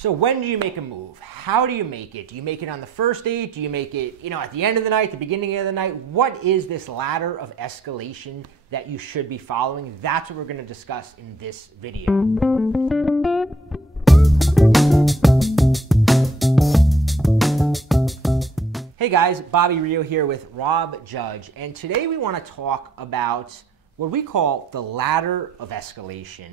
So when do you make a move? How do you make it? Do you make it on the first date? Do you make it, at the end of the night, the beginning of the night? What is this ladder of escalation that you should be following? That's what we're going to discuss in this video. Hey guys, Bobby Rio here with Rob Judge, and today we want to talk about what we call the ladder of escalation.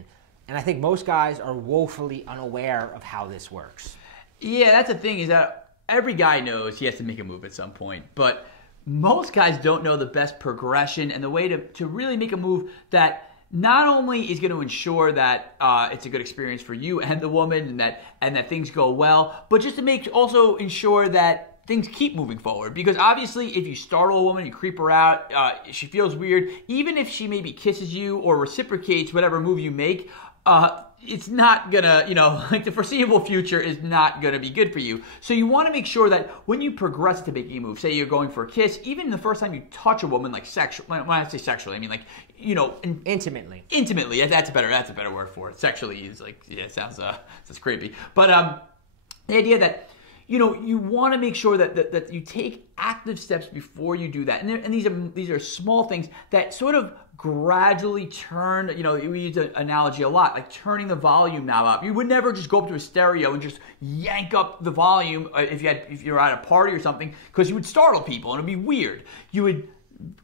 And I think most guys are woefully unaware of how this works. Yeah, that's the thing, is that every guy knows he has to make a move at some point, but most guys don't know the best progression and the way to really make a move that not only is going to ensure that it's a good experience for you and the woman and that things go well, but just to also ensure that things keep moving forward. Because obviously, if you startle a woman, you creep her out, she feels weird, even if she maybe kisses you or reciprocates whatever move you make, it's not gonna, like the foreseeable future is not gonna be good for you. So you wanna make sure that when you progress to making a move, say you're going for a kiss, even the first time you touch a woman, like when I say sexually, I mean like, intimately. Intimately, that's a better word for it. Sexually is like, yeah, it sounds creepy. But the idea that, you want to make sure that you take active steps before you do that. And these are small things that sort of gradually turn, we use an analogy a lot, like turning the volume knob up. You would never just go up to a stereo and just yank up the volume if you're at a party or something, because you would startle people and it would be weird. You would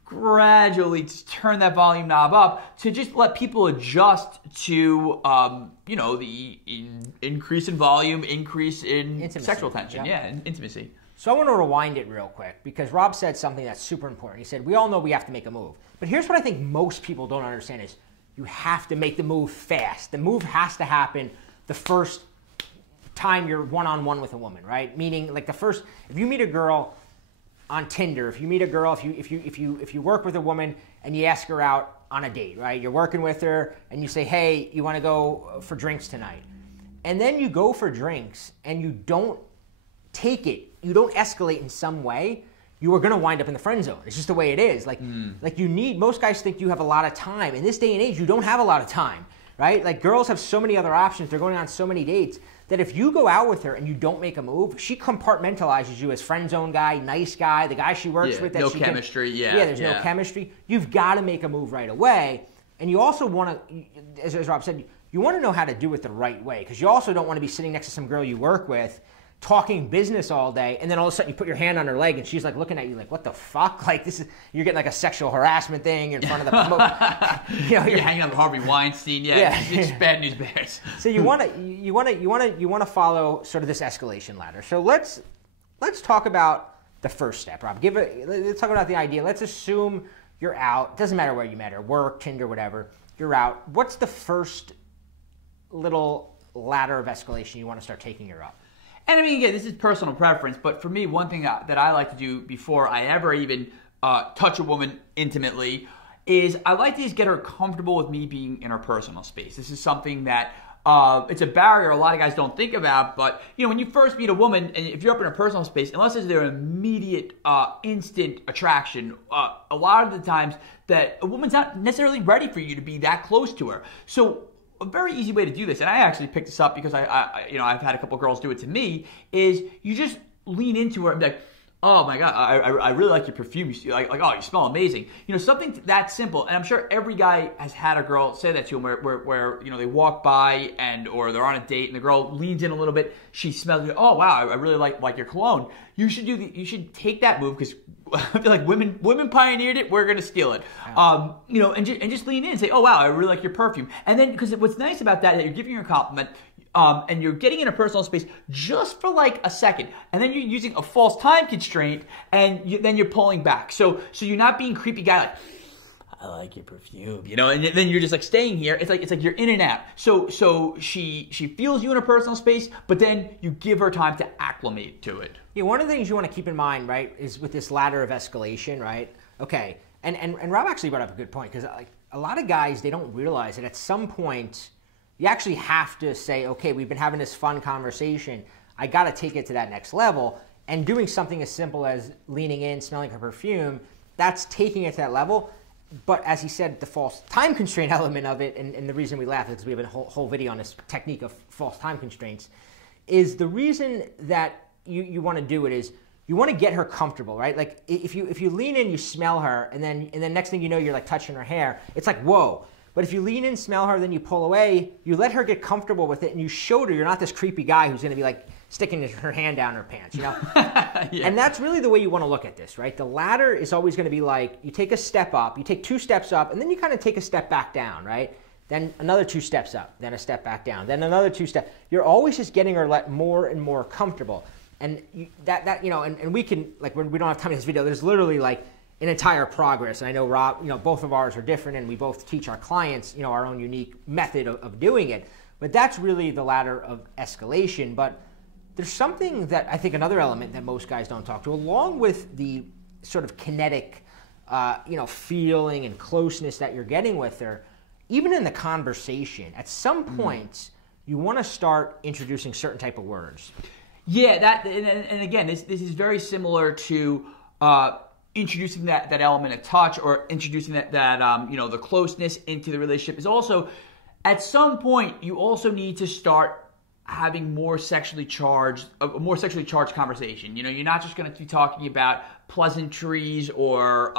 gradually turn that volume knob up to just let people adjust to, the increase in volume, increase in intimacy. Sexual tension, yeah, and intimacy. So I want to rewind it real quick because Rob said something that's super important. He said, we all know we have to make a move. But here's what I think most people don't understand is you have to make the move fast. The move has to happen the first time you're one-on-one with a woman, right? Meaning like if you meet a girl on Tinder, if you work with a woman and you ask her out on a date, right? You're working with her and you say, hey, you want to go for drinks tonight? And then you go for drinks and you don't you don't escalate in some way, you are going to wind up in the friend zone. It's just the way it is. Most guys think you have a lot of time. In this day and age, you don't have a lot of time, right? Like girls have so many other options. They're going on so many dates that if you go out with her and you don't make a move, she compartmentalizes you as friend zone guy, nice guy, the guy she works with. No chemistry, there's no chemistry. You've got to make a move right away. And you also want to, as Rob said, you want to know how to do it the right way, because you also don't want to be sitting next to some girl you work with talking business all day, and then all of a sudden you put your hand on her leg and she's like looking at you like, what the fuck? Like you're getting like a sexual harassment thing in front of the you're hanging out with Harvey Weinstein. It's bad news bears. So you want to follow sort of this escalation ladder. So let's talk about the first step, Rob. Let's talk about the idea. Let's assume you're out. Doesn't matter where you met her, work, Tinder, whatever. You're out. What's the first little ladder of escalation you want to start taking her up? And I mean, again, this is personal preference, but for me, one thing that I like to do before I ever even touch a woman intimately is I like to just get her comfortable with me being in her personal space. This is something that it's a barrier a lot of guys don't think about, but when you first meet a woman, and if you're up in her personal space, unless there's their immediate, instant attraction, a lot of the times that a woman's not necessarily ready for you to be that close to her. So a very easy way to do this, and I actually picked this up because I've had a couple girls do it to me, is you just lean into her and be like, oh my God, I really like your perfume. Like, oh, you smell amazing. Something that simple. And I'm sure every guy has had a girl say that to him where they walk by or they're on a date and the girl leans in a little bit. She smells it. Oh wow, I really like your cologne. You should take that move, because I feel like women pioneered it. We're gonna steal it. Yeah. And just lean in and say, oh wow, I really like your perfume. And then, because what's nice about that is you're giving her a compliment. And you're getting in a personal space just for like a second, and then you're using a false time constraint, and then you're pulling back. So you're not being creepy guy like, I like your perfume, and then you're just like staying here. It's like you're in and out. So she feels you in a personal space, but then you give her time to acclimate to it. Yeah, one of the things you want to keep in mind, right, is with this ladder of escalation, right? Okay, and Rob actually brought up a good point, because like a lot of guys, they don't realize that at some point you actually have to say, okay, we've been having this fun conversation. I got to take it to that next level. And doing something as simple as leaning in, smelling her perfume, that's taking it to that level. But as he said, the false time constraint element of it, and the reason we laugh is because we have a whole video on this technique of false time constraints, is the reason that you want to do it is you want to get her comfortable, right? Like if you lean in, you smell her, and then next thing you know, you're like touching her hair. It's like, whoa. But if you lean in, smell her, then you pull away, you let her get comfortable with it, and you showed her you're not this creepy guy who's going to be like sticking her hand down her pants, you know? Yeah. And that's really the way you want to look at this, right? The ladder is always going to be like, you take a step up, you take 2 steps up, and then you kind of take a step back down, right? Then another 2 steps up, then a step back down, then another 2 steps. You're always just getting her more and more comfortable. And you know, and we can, like, we don't have time in this video, there's literally like an entire progress. And I know Rob, you know, both of ours are different, and we both teach our clients, you know, our own unique method of doing it. But that's really the ladder of escalation. But there's something that I think another element that most guys don't talk to, along with the sort of kinetic, you know, feeling and closeness that you're getting with her. Even in the conversation, at some point, you want to start introducing certain type of words. Yeah, that and again, this is very similar to introducing that element of touch, or introducing that you know, the closeness into the relationship. Is also, at some point, you also need to start having a more sexually charged conversation. You know, you're not just going to be talking about pleasantries or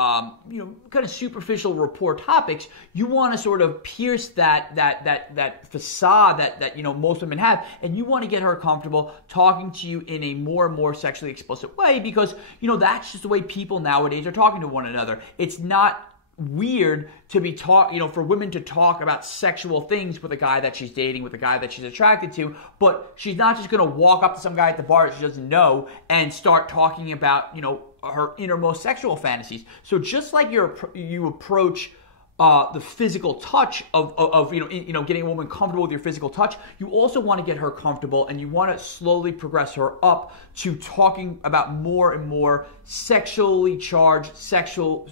you know, kind of superficial rapport topics. You want to sort of pierce that facade that you know, most women have, and you want to get her comfortable talking to you in a more and more sexually explicit way, because you know, that's just the way people nowadays are talking to one another. It's not weird to be you know, for women to talk about sexual things with a guy that she's dating, with a guy that she's attracted to, but she's not just going to walk up to some guy at the bar that she doesn't know and start talking about, you know, her innermost sexual fantasies. So just like you approach the physical touch of you know, getting a woman comfortable with your physical touch, you also want to get her comfortable, and you want to slowly progress her up to talking about more and more sexually charged, sexual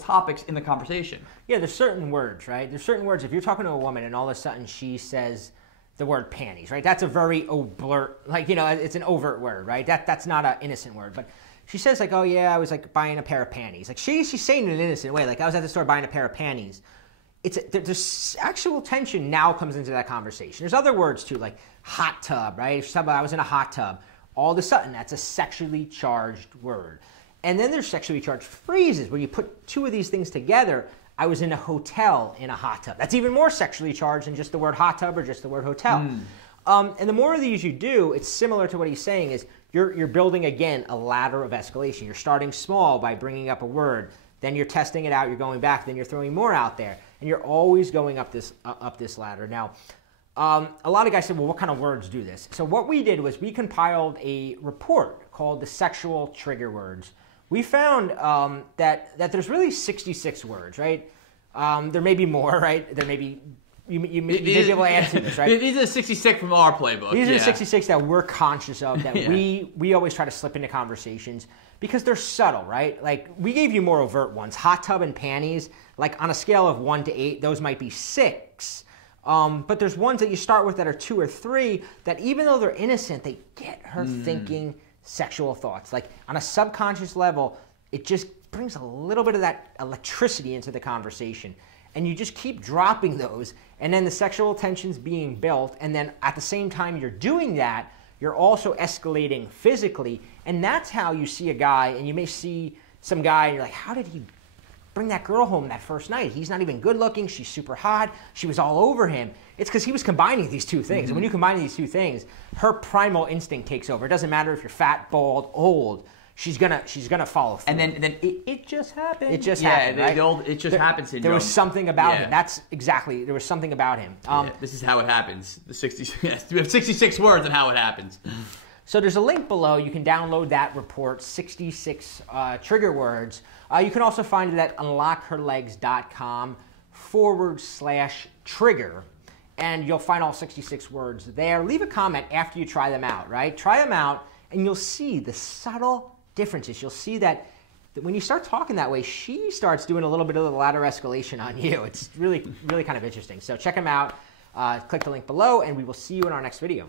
topics in the conversation. Yeah, there's certain words, right? There's certain words. If you're talking to a woman and all of a sudden she says the word panties, right? That's a very overt, like, you know, it's an overt word, right? That's not an innocent word, but she says, like, oh yeah, I was like buying a pair of panties. Like she's saying it in an innocent way, like I was at the store buying a pair of panties. There's actual tension now comes into that conversation. There's other words too, like hot tub, right? If she's talking about I was in a hot tub, all of a sudden that's a sexually charged word. And then there's sexually charged phrases where you put 2 of these things together. I was in a hotel in a hot tub. That's even more sexually charged than just the word hot tub or just the word hotel. And the more of these you do, it's similar to what he's saying is you're building, again, a ladder of escalation. You're starting small by bringing up a word. Then you're testing it out. You're going back. Then you're throwing more out there. And you're always going up this ladder. Now, a lot of guys said, well, what kind of words do this? So what we did was we compiled a report called the Sexual Trigger Words. We found that there's really 66 words, right? There may be more, right? There may be... You may be able to answer this, right? These are 66 from our playbook. These are the 66 that we're conscious of, that we always try to slip into conversations because they're subtle, right? Like, we gave you more overt ones. Hot tub and panties, like on a scale of 1 to 8, those might be 6. But there's ones that you start with that are 2 or 3 that, even though they're innocent, they get her thinking sexual thoughts. Like, on a subconscious level, it just brings a little bit of that electricity into the conversation. And you just keep dropping those, and then the sexual tension's being built, and then at the same time you're doing that, you're also escalating physically, and that's how you see a guy, and you may see some guy, and you're like, how did he bring that girl home that first night? He's not even good looking, she's super hot, she was all over him. It's because he was combining these 2 things, and when you combine these 2 things, her primal instinct takes over. It doesn't matter if you're fat, bald, old. She's gonna follow through. And then it just happened. It just happened. Yeah, the old "it just happened" syndrome. There was something about him. That's exactly. There was something about him. This is how it happens. The 66. We have 66 words on how it happens. So there's a link below. You can download that report, 66 trigger words. You can also find it at unlockherlegs.com/trigger. And you'll find all 66 words there. Leave a comment after you try them out, right? Try them out, and you'll see the subtle differences. You'll see that when you start talking that way, she starts doing a little bit of the ladder escalation on you. It's really, really kind of interesting. So check them out. Click the link below, and we will see you in our next video.